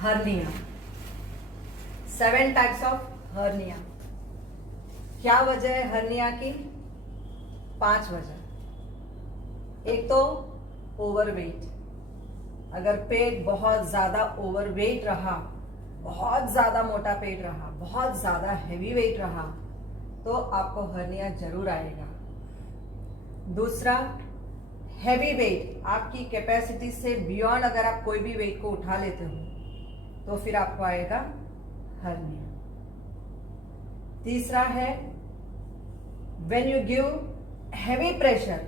Hernia. 7 types of hernia. क्या वजह है हर्निया की? 5 वजह। एक तो ओवरवेट। अगर पेट बहुत ज्यादा ओवरवेट रहा, बहुत ज्यादा मोटा पेट रहा, बहुत ज्यादा हेवी वेट रहा, तो आपको हर्निया जरूर आएगा। दूसरा, हेवी वेट, आपकी कैपेसिटी से बियॉन्ड अगर आप कोई भी वेट को उठा लेते हो तो फिर आपको आएगा हर्निया। तीसरा है when you give heavy pressure,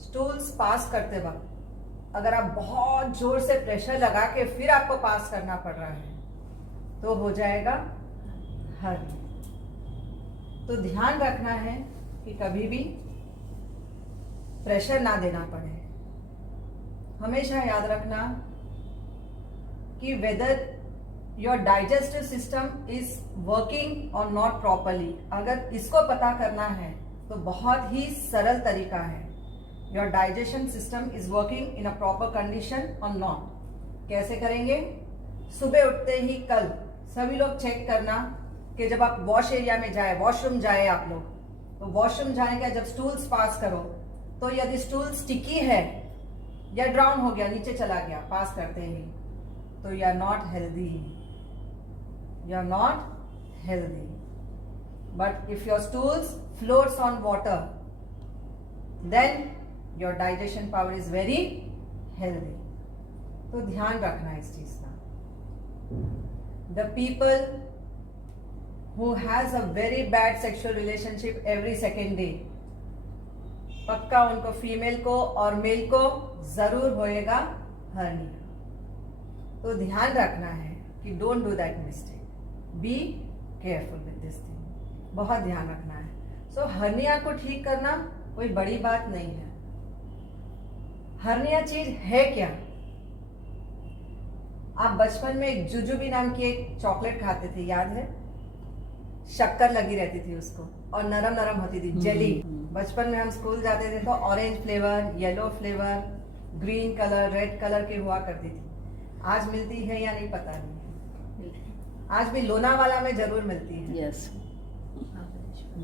stools pass करते वक्त अगर आप बहुत जोर से प्रेशर लगा के फिर आपको पास करना पड़ रहा है तो हो जाएगा हर्निया। तो ध्यान रखना है कि कभी भी प्रेशर ना देना पड़े। हमेशा याद रखना कि whether your digestive system is working और नॉट प्रॉपरली, अगर इसको पता करना है तो बहुत ही सरल तरीका है। Your digestion system is working in a proper condition और नॉट। कैसे करेंगे? सुबह उठते ही कल सभी लोग चेक करना कि जब आप वॉश एरिया में जाए, वॉशरूम जाए आप लोग, तो वॉशरूम जाने का जब स्टूल्स पास करो तो यदि स्टूल स्टिकी है या ड्राउन हो गया, नीचे चला गया पास करते ही, तो you are not healthy, you are not healthy. But if your stools floats on water then your digestion power is very healthy. तो ध्यान रखना इस चीज का। The people who has a very bad sexual relationship every second day, पक्का उनको female को और मेल को जरूर होएगा हर्निया। तो ध्यान रखना है कि don't do that mistake, be careful with this thing, बहुत ध्यान रखना है। सो हर्निया को ठीक करना कोई बड़ी बात नहीं है। हर्निया चीज है क्या? आप बचपन में एक जुजुबी नाम की एक चॉकलेट खाते थे, याद है? शक्कर लगी रहती थी उसको और नरम नरम होती थी, जेली। बचपन में हम स्कूल जाते थे तो orange flavour, yellow flavour, green colour, red colour की हुआ करती थी। आज मिलती है या नहीं पता नहीं। आज भी लोनावाला में जरूर मिलती है। यस,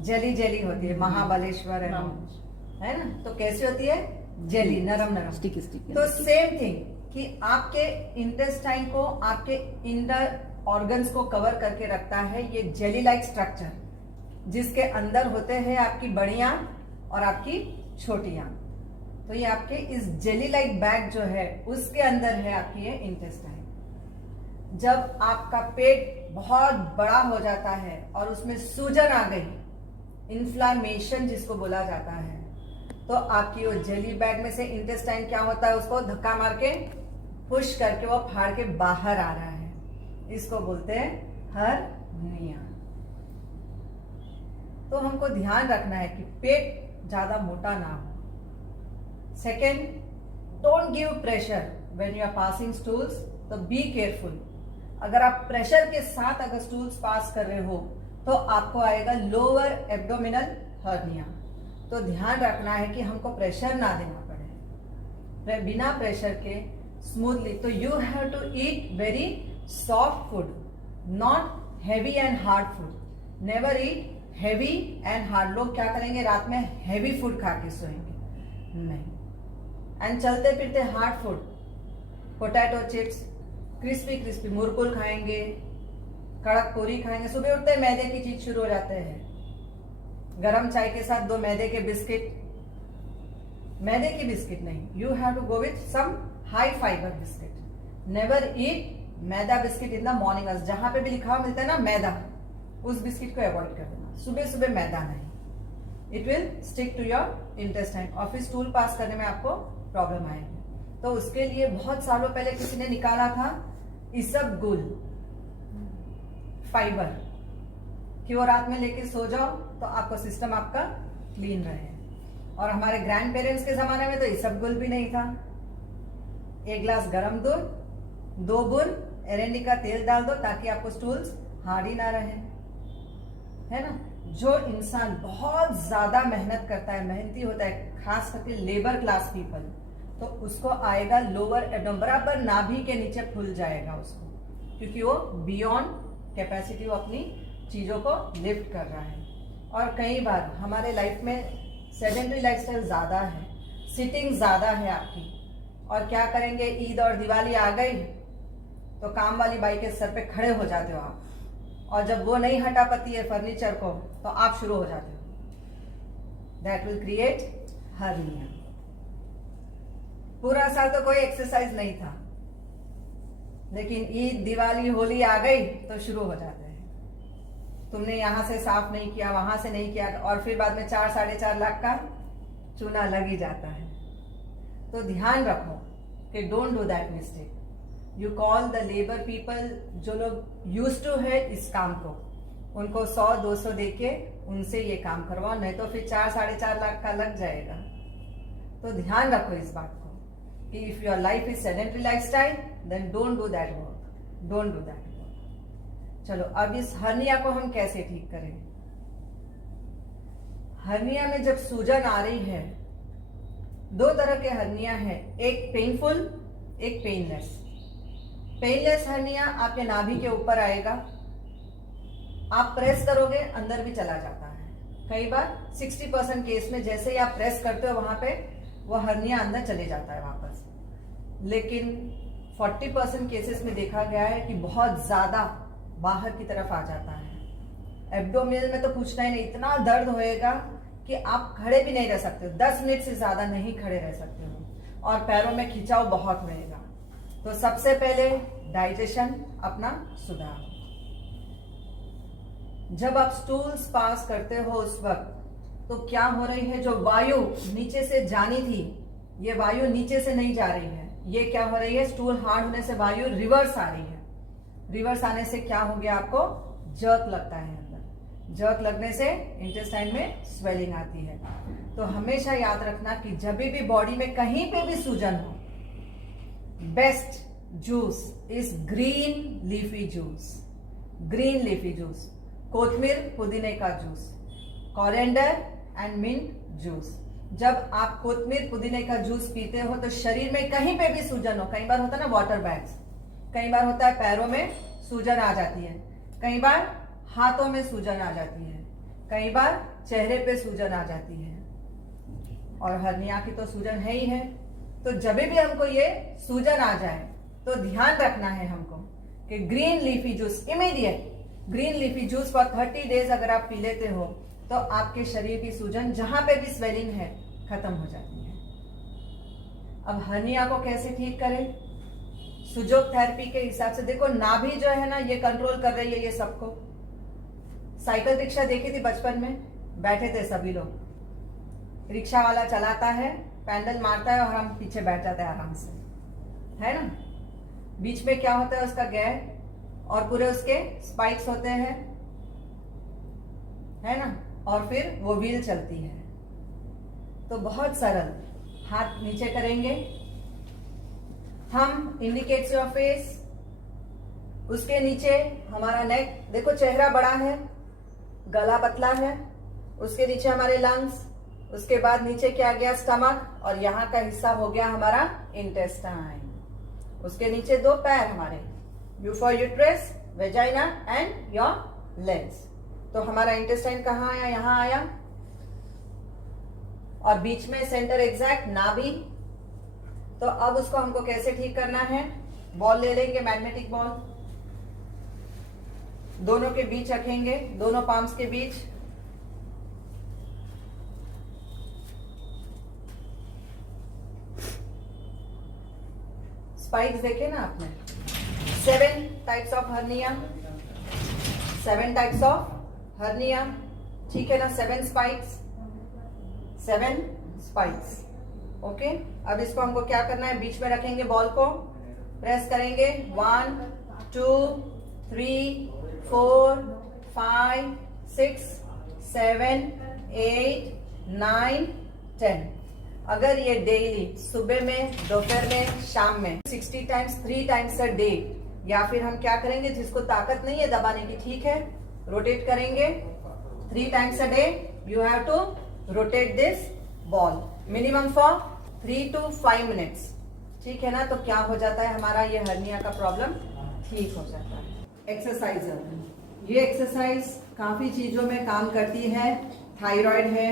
जेली जेली होती है, महाबलेश्वर है ना। तो कैसी होती है? जेली, नरम नरम, स्टिकी स्टिकी। तो सेम थिंग कि आपके इंटेस्टाइन को, आपके इंडर ऑर्गन्स को कवर करके रखता है ये जेली लाइक स्ट्रक्चर, जिसके अंदर होते हैं आपकी बड़ियां और आपकी छोटियां। तो ये आपके इस जेली लाइक बैग जो है उसके अंदर है आपकी ये इंटेस्टाइन। जब आपका पेट बहुत बड़ा हो जाता है और उसमें सूजन आ गई, इन्फ्लामेशन जिसको बोला जाता है, तो आपकी वो जेली बैग में से इंटेस्टाइन क्या होता है, उसको धक्का मार के पुश करके वो फाड़ के बाहर आ रहा है। इसको बोलते हैं हर्निया। तो हमको ध्यान रखना है कि पेट ज्यादा मोटा ना हो। Second, don't give pressure when you are passing stools, तो बी केयरफुल। अगर आप प्रेशर के साथ अगर स्टूल्स पास कर रहे हो तो आपको आएगा लोअर एब्डोमिनल हर्निया। तो ध्यान रखना है कि हमको प्रेशर ना देना पड़े, बिना प्रेशर के स्मूथली। तो you have to eat very soft food, not heavy and hard food. Never eat heavy and hard. लोग क्या करेंगे, रात में हेवी फूड खा के सोएंगे, नहीं। एंड चलते फिरते hard food, potato chips, crispy crispy मुरकुल खाएंगे, कड़क पूरी खाएंगे। सुबह उठते मैदे की चीज शुरू हो जाते हैं, गरम चाय के साथ 2 मैदे के बिस्किट। मैदे की बिस्किट नहीं, you have to go with some high fibre biscuit. Never eat maida biscuit in the morning. जहां पे भी लिखा हुआ मिलता है ना मैदा, उस बिस्किट को अवॉइड कर देना। सुबह सुबह मैदा नहीं, it will stick to your intestine और फिर स्टूल पास करने में आपको प्रॉब्लम आएगी। तो उसके लिए बहुत सालों पहले किसी ने निकाला था इसबगोल फाइबर, कि वो रात में लेके सो जाओ तो आपका सिस्टम आपका क्लीन रहे। और हमारे ग्रैंड पेरेंट्स के जमाने में तो इसबगोल भी नहीं था। 1 ग्लास गर्म दूध, 2 बूंद एरंडी का तेल डाल दो ताकि आपको स्टूल्स हार्ड ही ना रहे, है ना। जो इंसान बहुत ज्यादा मेहनत करता है, मेहनती होता है, खास करके लेबर क्लास पीपल, तो उसको आएगा लोअर एब्डोमेन, बराबर नाभि के नीचे फूल जाएगा उसको, क्योंकि वो बियॉन्ड कैपेसिटी वो अपनी चीज़ों को लिफ्ट कर रहा है। और कई बार हमारे लाइफ में सेडेंटरी लाइफस्टाइल ज़्यादा है, सिटिंग ज़्यादा है आपकी, और क्या करेंगे, ईद और दिवाली आ गई तो काम वाली बाई के सर पे खड़े हो जाते हो आप, और जब वो नहीं हटा पाती है फर्नीचर को तो आप शुरू हो जाते हो। That will create hernia. पूरा साल तो कोई एक्सरसाइज नहीं था, लेकिन ईद दिवाली होली आ गई तो शुरू हो जाते हैं। तुमने यहां से साफ नहीं किया, वहां से नहीं किया, और फिर बाद में 4-4.5 लाख का चूना लग ही जाता है। तो ध्यान रखो कि don't do that mistake. You call the labour people, जो लोग यूज टू है इस काम को, उनको 100-200 देके उनसे ये काम करवाओ, नहीं तो फिर 4-4.5 लाख का लग जाएगा। तो ध्यान रखो इस बात को कि if your life is sedentary lifestyle then don't do that work, don't do that work. चलो अब इस हर्निया को हम कैसे ठीक करें। हर्निया में जब सूजन आ रही है, 2 तरह के हर्निया है, एक पेनफुल, एक पेनलेस। पेनलेस हर्निया आपके नाभि के ऊपर आएगा, आप प्रेस करोगे अंदर भी चला जाता है। कई बार 60% केस में जैसे ही आप प्रेस करते हो वहां पे वो हर्निया अंदर चले जाता है वापस। लेकिन 40% केसेस में देखा गया है कि बहुत ज्यादा बाहर की तरफ आ जाता है। एब्डोमिनल में तो पूछना ही नहीं, इतना दर्द होएगा कि आप खड़े भी नहीं रह सकते हो, 10 मिनट से ज्यादा नहीं खड़े रह सकते हो, और पैरों में खिंचाव बहुत होएगा। तो सबसे पहले डाइजेशन अपना सुधारो। जब आप स्टूल्स पास करते हो उस वक्त तो क्या हो रही है, जो वायु नीचे से जानी थी ये वायु नीचे से नहीं जा रही है, ये क्या हो रही है, स्टूल हार्ड होने से वायु रिवर्स आ रही है। रिवर्स आने से क्या हो गया, आपको जर्क लगता है अंदर, जर्क लगने से इंटेस्टाइन में स्वेलिंग आती है। तो हमेशा याद रखना कि जब भी बॉडी में कहीं पे भी सूजन हो, best juice is green leafy juice, green leafy juice, कोथमीर पुदीने का juice, coriander and mint juice. जब आप कोथमीर पुदीने का जूस पीते हो तो शरीर में कहीं पे भी सूजन हो, कई बार होता है ना वाटर बैग्स, कई बार होता है पैरों में सूजन आ जाती है, कई बार हाथों में सूजन आ जाती है, कई बार चेहरे पे सूजन आ जाती है, और हर्निया की तो सूजन है ही है। तो जब भी हमको ये सूजन आ जाए तो ध्यान रखना है हमको कि green leafy juice, immediate green leafy juice for 30 days अगर आप पी लेते हो तो आपके शरीर की सूजन जहां पे भी स्वेलिंग है खत्म हो जाती है। अब हर्निया को कैसे ठीक करें, सुजोग थेरेपी के हिसाब से देखो, नाभि जो है ना ये कंट्रोल कर रही है ये सबको। साइकिल रिक्शा देखी थी बचपन में, बैठे थे सभी लोग, रिक्शा वाला चलाता है, पैडल मारता है और हम पीछे बैठ जाते हैं आराम से, है ना। बीच में क्या होता है, उसका गेयर और पूरे उसके स्पाइक्स होते हैं, है ना, और फिर वो व्हील चलती है। तो बहुत सरल, हाथ नीचे करेंगे, हम इंडिकेट्स योर फेस, उसके नीचे हमारा नेक, देखो चेहरा बड़ा है, गला पतला है, उसके नीचे हमारे लंग्स, उसके बाद नीचे क्या गया, स्टमक, और यहाँ का हिस्सा हो गया हमारा इंटेस्टाइन, उसके नीचे 2 पैर हमारे, uterus, vagina and your legs. तो हमारा इंटेस्टाइन कहाँ आया, यहाँ आया, और बीच में सेंटर एग्जैक्ट नाभि। तो अब उसको हमको कैसे ठीक करना है, बॉल ले लेंगे, मैग्नेटिक बॉल, दोनों के बीच रखेंगे, दोनों पाम्स के बीच, स्पाइक्स देखे ना आपने, 7 types of hernia, 7 types of hernia, ठीक है ना, 7 स्पाइक्स, 7 स्पाइक्स, ओके। अब इसको हमको क्या करना है, बीच में रखेंगे, बॉल को प्रेस करेंगे, 1 2 3 4 5 6 7 8 9 10। अगर ये डेली सुबह में, दोपहर में, शाम में 60 टाइम्स 3 टाइम्स अ डे, या फिर हम क्या करेंगे, जिसको ताकत नहीं है दबाने की, ठीक है, रोटेट करेंगे 3 times a day, you have to rotate this ball minimum for 3 to 5 minutes, ठीक है ना। तो क्या हो जाता है, हमारा ये हर्निया का प्रॉब्लम ठीक हो जाता है। एक्सरसाइज, ये एक्सरसाइज काफी चीजों में काम करती है। थायराइड है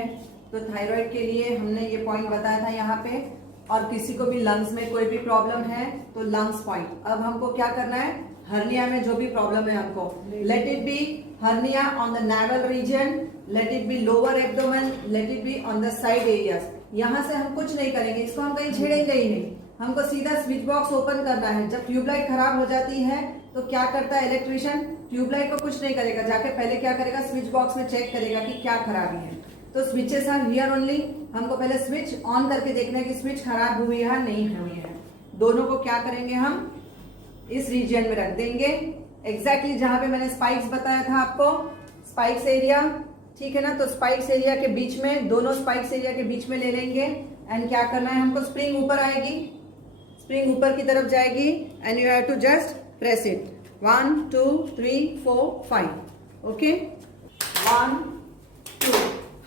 तो थायराइड के लिए हमने ये पॉइंट बताया था यहाँ पे, और किसी को भी लंग्स में कोई भी प्रॉब्लम है तो लंग्स पॉइंट। अब हमको क्या करना है, हर्निया में जो भी प्रॉब्लम है हमको, let it be hernia on the navel region, let it be lower abdomen, let it be on the side areas. यहाँ से हम कुछ नहीं करेंगे, इसको हम कहीं छेड़ेंगे ही नहीं, हमको सीधा स्विच बॉक्स ओपन करना है। जब ट्यूबलाइट खराब हो जाती है तो क्या करता है इलेक्ट्रिशियन, ट्यूबलाइट को कुछ नहीं करेगा, जाके पहले क्या करेगा, स्विच बॉक्स में चेक करेगा कि क्या खराबी है। तो स्विचेस आर हियर ओनली, हमको पहले स्विच ऑन करके देखना है कि स्विच खराब हुई है नहीं हुई है। दोनों को क्या करेंगे, हम इस रीजन में रख देंगे, एग्जैक्टली जहां पे मैंने स्पाइक्स बताया था आपको, स्पाइक्स एरिया, ठीक है ना। तो स्पाइक्स एरिया के बीच में, दोनों स्पाइक्स एरिया के बीच में ले लेंगे। एंड क्या करना है हमको, स्प्रिंग ऊपर आएगी, स्प्रिंग ऊपर की तरफ जाएगी and you have to just press it. 1 2 3 4 5, okay 1 2।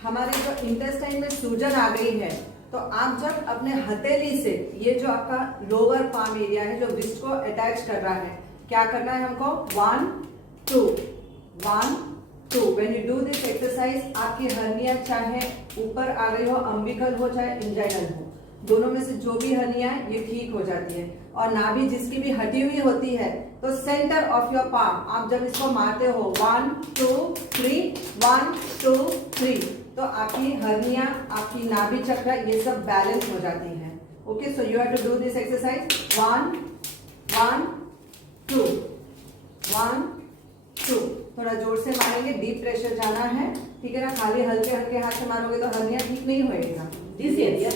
हमारे जो इंटेस्टाइन में सूजन आ गई है, तो आप जब अपने हथेली से, ये जो आपका लोअर पाम एरिया है जो रिस्ट को अटैच कर रहा है, क्या करना है हमको, 1 2 1 2। When you do this exercise, आपकी हर्निया चाहे ऊपर आ गई हो, अम्बिकल हो चाहे इंजाइनल हो, दोनों में से जो भी हर्निया है ये ठीक हो जाती है। और नाभि जिसकी भी हटी हुई होती है, तो सेंटर ऑफ योर पाम आप जब इसको मारते हो 1 2 3 1 2 3, तो आपकी हर्निया, आपकी नाभि चक्र, ये सब बैलेंस हो जाती है। Okay, so you have to do this exercise 1 1 2 1 2। थोड़ा जोर से मारेंगे, डीप प्रेशर जाना है, ठीक है ना। खाली हल्के हल्के हाथ से मारोगे तो हर्निया ठीक नहीं होएगा। This area